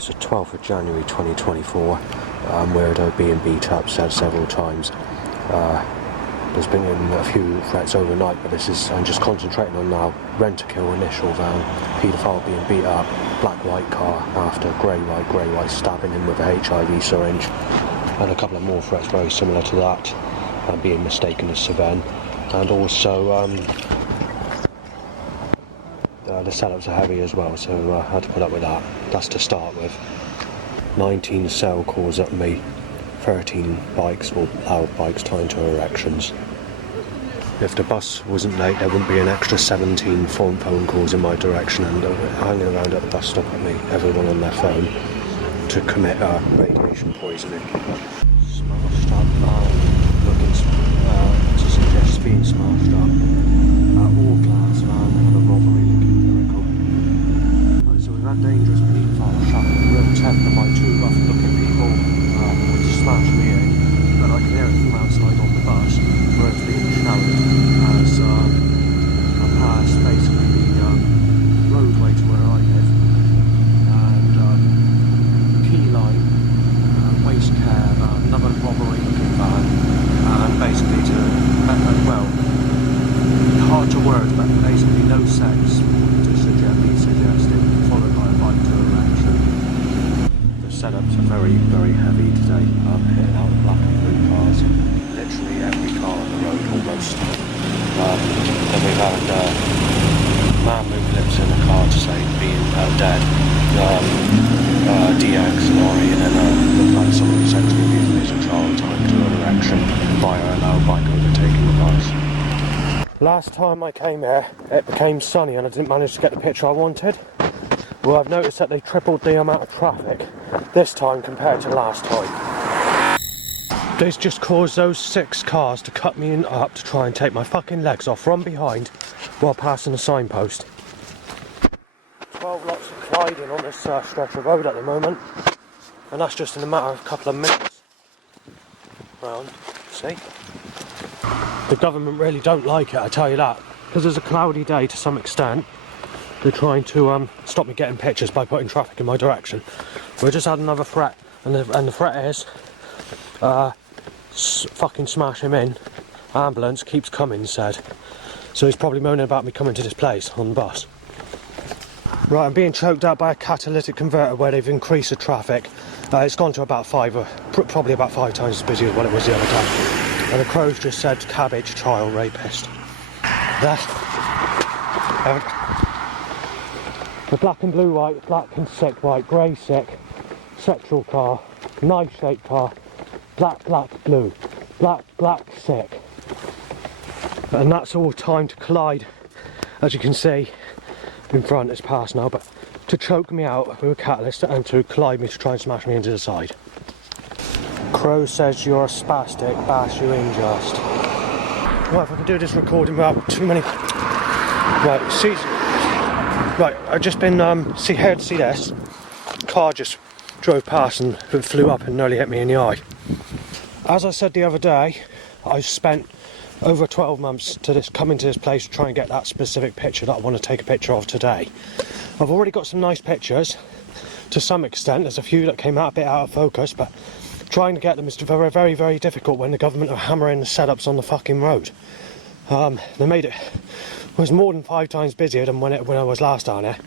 It's the 12th of January 2024. Weirdo being beat up, said several times. There's been a few threats overnight, but I'm just concentrating on now. Rent-a-kill initial van, paedophile being beat up, black-white car after grey-white stabbing him with a HIV syringe. And a couple of more threats very similar to that, being mistaken as Saven. And also the setups are heavy as well, so I had to put up with that. That's to start with. 19 cell calls at me, 13 bikes or our bikes tying to erections. If the bus wasn't late, there wouldn't be an extra 17 phone calls in my direction and hanging around at the bus stop at me, everyone on their phone, to commit radiation poisoning. Smashed up, looking to suggest being smashed up. All glass van and a robbery looking miracle. Right, so we've had dangerous paedophile shot in real temper by two rough looking people to smash me in, but I can hear it from outside on the bus where it's being shouted as I pass basically the roadway to where I live, and key line, waste care van, another robbery looking van, and basically hard to word, but basically no sex to be suggested, followed by a bike to erection. The setups are very, very heavy today. I'm hitting out the black and blue cars, literally every car on the road almost. Then we've had man move lips in the car to say being dead, DX lorry, and then looked like someone sexually abusing a child time to an erection via a loud bike overtaking the bus. Last time I came here, it became sunny and I didn't manage to get the picture I wanted. Well, I've noticed that they tripled the amount of traffic this time compared to last time. This just caused those 6 cars to cut me up to try and take my fucking legs off from behind while passing a signpost. 12 lots of colliding on this stretch of road at the moment, and that's just in a matter of a couple of minutes. Round, see? The government really don't like it, I tell you that, because there's a cloudy day to some extent. They're trying to stop me getting pictures by putting traffic in my direction. We just had another threat, and the threat is fucking smash him in. Ambulance keeps coming, said. So he's probably moaning about me coming to this place on the bus. Right, I'm being choked out by a catalytic converter where they've increased the traffic. It's gone to about probably about 5 times as busy as what it was the other day. And the Crows just said cabbage child rapist. The black and blue white, black and sick white, grey sick, sexual car, knife shaped car, black blue, black sick. And that's all time to collide, as you can see in front. It's past now, but to choke me out with a catalyst and to collide me to try and smash me into the side. Crow says you're a spastic, bash you in just. Right, if I can do this recording without too many. Right, see. Right, I've just been here to see this. Car just drove past and it flew up and nearly hit me in the eye. As I said the other day, I've spent over 12 months coming to this place to try and get that specific picture that I want to take a picture of today. I've already got some nice pictures to some extent. There's a few that came out a bit out of focus, but trying to get them is very, very, very difficult when the government are hammering the setups on the fucking road. They made it was more than 5 times busier than when I was last down there,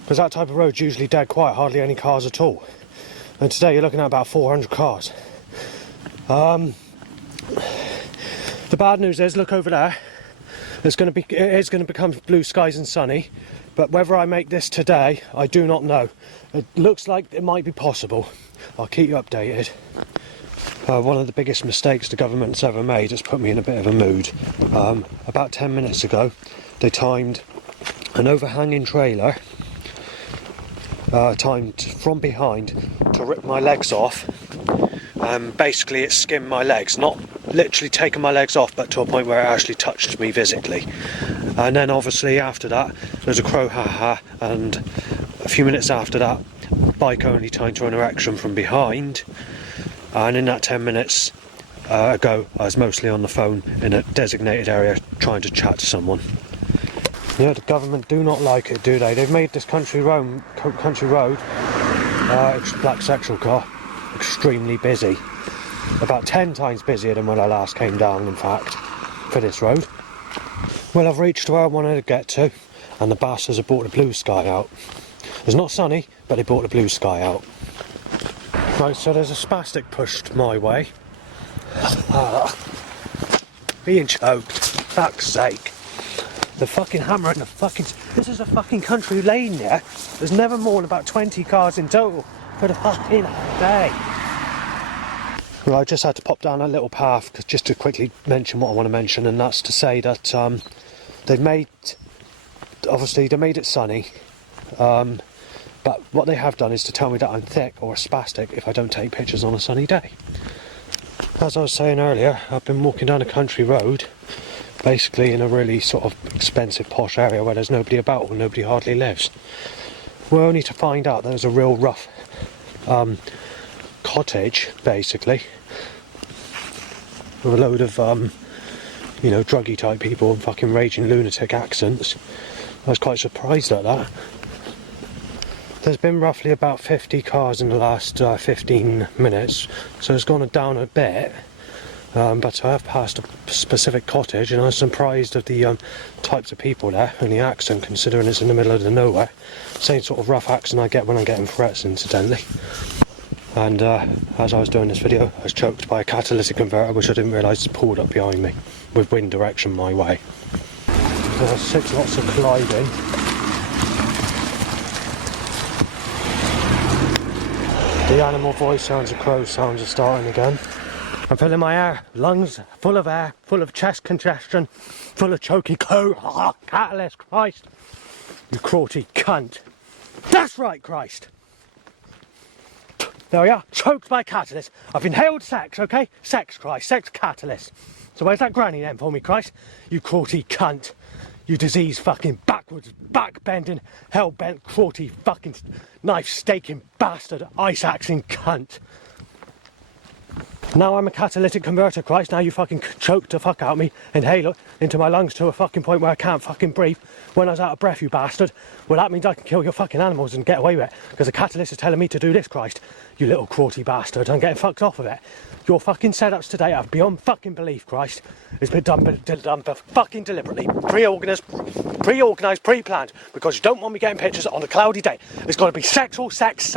because that type of road's usually dead quiet, hardly any cars at all. And today you're looking at about 400 cars. The bad news is, look over there. It is going to become blue skies and sunny, but whether I make this today, I do not know. It looks like it might be possible. I'll keep you updated. One of the biggest mistakes the government's ever made has put me in a bit of a mood. About 10 minutes ago, they timed an overhanging trailer, timed from behind to rip my legs off. Basically it skimmed my legs, not literally taking my legs off, but to a point where it actually touched me physically. And then obviously after that, there's a crow ha-ha, and a few minutes after that, bike only tied to an erection from behind. And in that 10 minutes ago, I was mostly on the phone in a designated area trying to chat to someone. Yeah, the government do not like it, do they? They've made this country road Black sexual car. Extremely busy. About 10 times busier than when I last came down, in fact, for this road. Well, I've reached where I wanted to get to, and the bastards have brought the blue sky out. It's not sunny, but they brought the blue sky out. Right, so there's a spastic pushed my way. Being choked. Fuck's sake. The fucking hammer and the fucking... This is a fucking country lane, yeah? There's never more than about 20 cars in total for the fucking day. Well, I just had to pop down a little path just to quickly mention what I want to mention, and that's to say that they've made... Obviously, they made it sunny. But what they have done is to tell me that I'm thick or a spastic if I don't take pictures on a sunny day. As I was saying earlier, I've been walking down a country road, basically in a really sort of expensive posh area where there's nobody about or nobody hardly lives. We're only to find out there's a real rough cottage, basically, with a load of, you know, druggy type people and fucking raging lunatic accents. I was quite surprised at that. There's been roughly about 50 cars in the last 15 minutes, so it's gone down a bit, but I have passed a specific cottage and I was surprised at the types of people there and the accent, considering it's in the middle of the nowhere. Same sort of rough accent I get when I'm getting threats, incidentally. And as I was doing this video, I was choked by a catalytic converter, which I didn't realise pulled up behind me with wind direction my way. There's 6 lots of colliding. The animal voice sounds of crow sounds are starting again. I'm filling my air, lungs full of air, full of chest congestion, full of choky catalyst, Christ. You crawty cunt. That's right, Christ. There we are, choked by catalyst. I've inhaled sex, okay? Sex, Christ, sex catalyst. So where's that granny then for me, Christ? You crawty cunt. You disease fucking backwards, back-bending, hell-bent, crawty fucking knife-staking bastard, ice-axing cunt. Now I'm a catalytic converter, Christ. Now you fucking choke the fuck out of me, inhale it into my lungs to a fucking point where I can't fucking breathe. When I was out of breath, you bastard. Well, that means I can kill your fucking animals and get away with it, because the catalyst is telling me to do this, Christ. You little crawty bastard. I'm getting fucked off of it. Your fucking setups today are beyond fucking belief, Christ. It's been done fucking deliberately, pre-organised, pre-planned, because you don't want me getting pictures on a cloudy day. It's got to be sexual, sex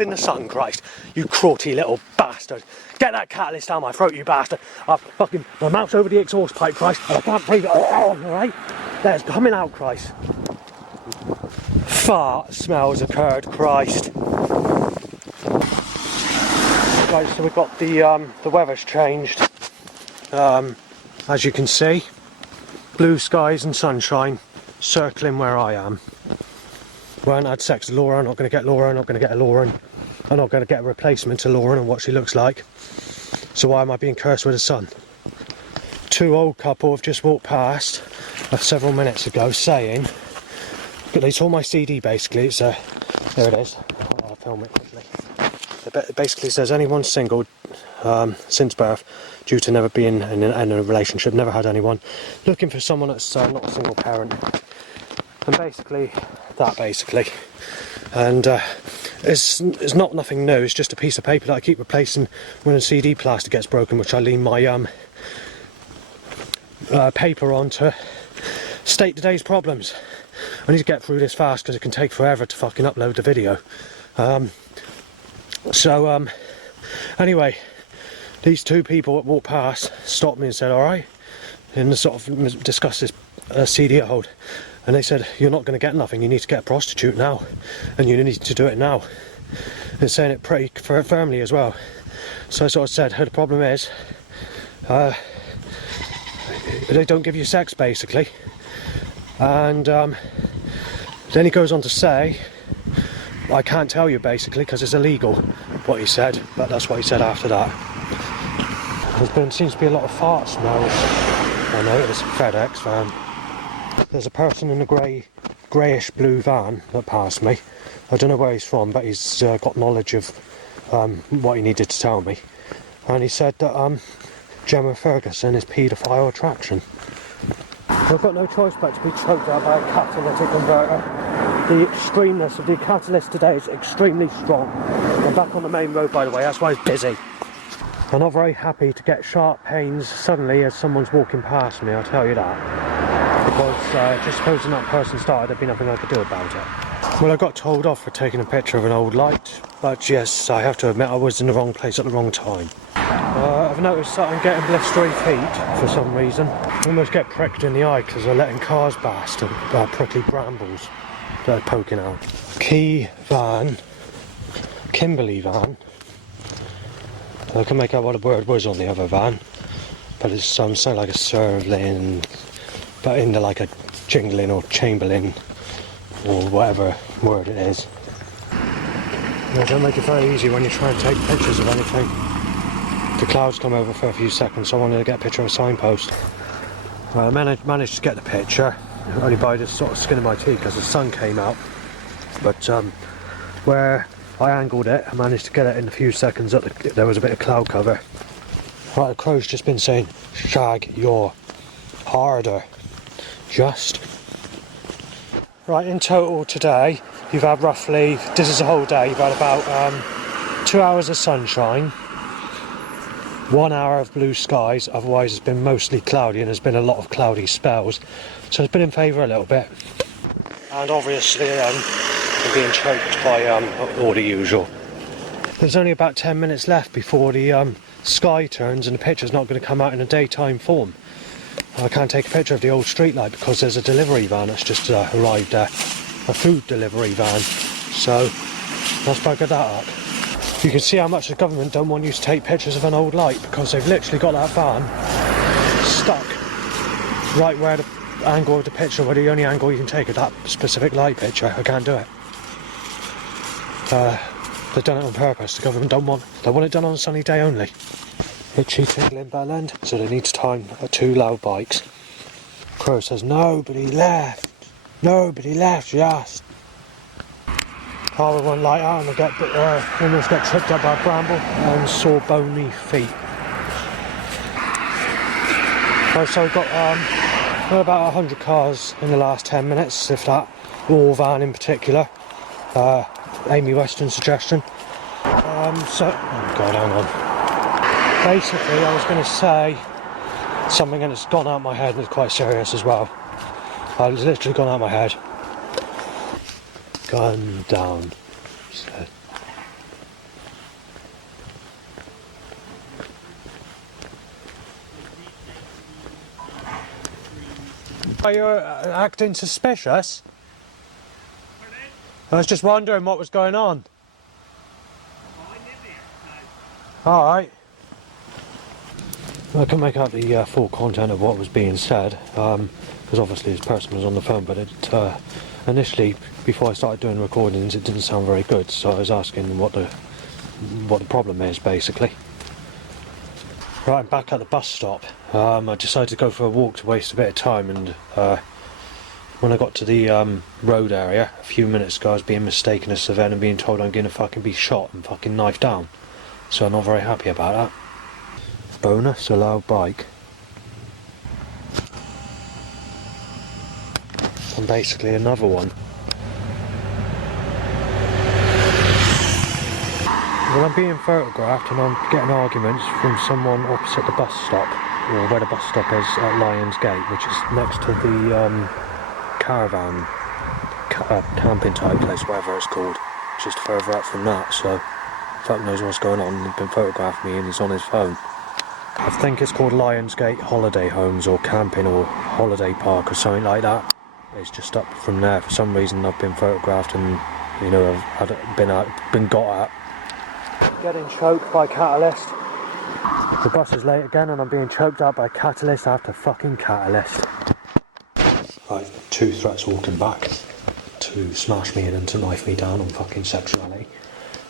in the sun, Christ. You crawty little bastard. Get that catalyst down my throat, you bastard. My mouth's over the exhaust pipe, Christ, and I can't breathe it. Alright? There's coming out, Christ. Fart smells occurred, Christ. Right, so we've got the weather's changed. As you can see, blue skies and sunshine circling where I am. We haven't had sex with Laura, I'm not going to get Laura, I'm not going to get a Lauren. I'm not going to get a replacement to Lauren and what she looks like. So why am I being cursed with a son? 2 old couple have just walked past several minutes ago saying, but they saw my CD basically, it's there it is, I'll film it quickly. It basically says anyone single since birth due to never being in a relationship, never had anyone, looking for someone that's not a single parent. And basically, and it's not nothing new, it's just a piece of paper that I keep replacing when a CD plaster gets broken, which I lean my paper on to state today's problems. I need to get through this fast because it can take forever to fucking upload the video. Anyway, these 2 people that walked past stopped me and said, alright, and sort of discussed this CD I hold. And they said, you're not going to get nothing, you need to get a prostitute now, and you need to do it now. And saying it pretty firmly as well. So I sort of said, the problem is, they don't give you sex basically. And then he goes on to say, I can't tell you basically because it's illegal, what he said, but that's what he said after that. Seems to be a lot of fart smells. I know, it's a FedEx van. There's a person in a greyish blue van that passed me. I don't know where he's from, but he's got knowledge of what he needed to tell me. And he said that Gemma Ferguson is paedophile attraction. I've got no choice but to be choked out by a catalytic converter. the extremeness of the catalyst today is extremely strong. I'm back on the main road, by the way, that's why it's busy. I'm not very happy to get sharp pains suddenly as someone's walking past me, I'll tell you that. Because just supposing that person started, there'd be nothing I could do about it. Well, I got told off for taking a picture of an old light, but yes, I have to admit I was in the wrong place at the wrong time. I've noticed that I'm getting blistery feet for some reason. I almost get pricked in the eye because they're letting cars past and prickly brambles that are poking out. Key van, Kimberley van. I can make out what the word was on the other van, but it's sounds like a Serling, but in the like a jingling or chamberlain or whatever word it is. They don't make it very easy when you try and take pictures of anything. The clouds come over for a few seconds, so I wanted to get a picture of a signpost. I managed to get the picture, only by the sort of skin of my teeth because the sun came out, but where I angled it, I managed to get it in a few seconds that there was a bit of cloud cover. Right, the crow's just been saying, shag your harder, just. Right, in total today, you've had roughly, this is a whole day, you've had about 2 hours of sunshine, 1 hour of blue skies, otherwise it's been mostly cloudy and there's been a lot of cloudy spells. So it's been in favour a little bit. And obviously we're being choked by all the usual. There's only about 10 minutes left before the sky turns and the picture's not going to come out in a daytime form. I can't take a picture of the old street light because there's a delivery van that's just arrived there. A food delivery van. So let's bugger that up. You can see how much the government don't want you to take pictures of an old light because they've literally got that van stuck right where the angle of the picture, where the only angle you can take of that specific light picture. I can't do it. They've done it on purpose. The government they want it done on a sunny day only. Itchy tingling bell end, so they need to time 2 loud bikes. Crow says nobody left, just. I would one light out and I almost get tripped up by a bramble and sore bony feet. Right, so we've got about 100 cars in the last 10 minutes, if that. All van in particular. Amy Weston's suggestion. Oh god, hang on. Basically, I was going to say something and it's gone out of my head and it's quite serious as well. It's literally gone out of my head. Gun down, he said. Are you acting suspicious? I was just wondering what was going on. Alright. I couldn't make out the full content of what was being said, because obviously this person was on the phone, but it initially, before I started doing recordings, it didn't sound very good, so I was asking what the problem is, basically. Right, I'm back at the bus stop. I decided to go for a walk to waste a bit of time, and when I got to the road area a few minutes ago, I was being mistaken as Savannah and being told I'm going to fucking be shot and fucking knifed down. So I'm not very happy about that. Bonus, a loud bike. And basically another one. Well, I'm being photographed and I'm getting arguments from someone opposite the bus stop, or where the bus stop is at Lions Gate, which is next to the caravan camping type place, whatever it's called, just further up from that. So fuck knows what's going on. He's been photographing me and he's on his phone. I think it's called Lions Gate Holiday Homes or Camping or Holiday Park or something like that. It's just up from there. For some reason I've been photographed and, you know, I've been got at. Getting choked by catalyst. The bus is late again and I'm being choked out by catalyst after fucking catalyst. Right, 2 threats walking back to smash me in and to knife me down on fucking sexuality.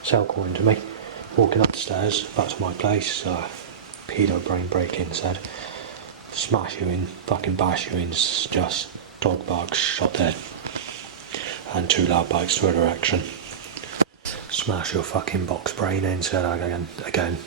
Sell coin to me. Walking up the stairs back to my place. Pedo brain breaking said, smash you in, fucking bash you in, just dog barks, shot dead. And 2 loud bikes to a direction. Smash your fucking box brain in, said again.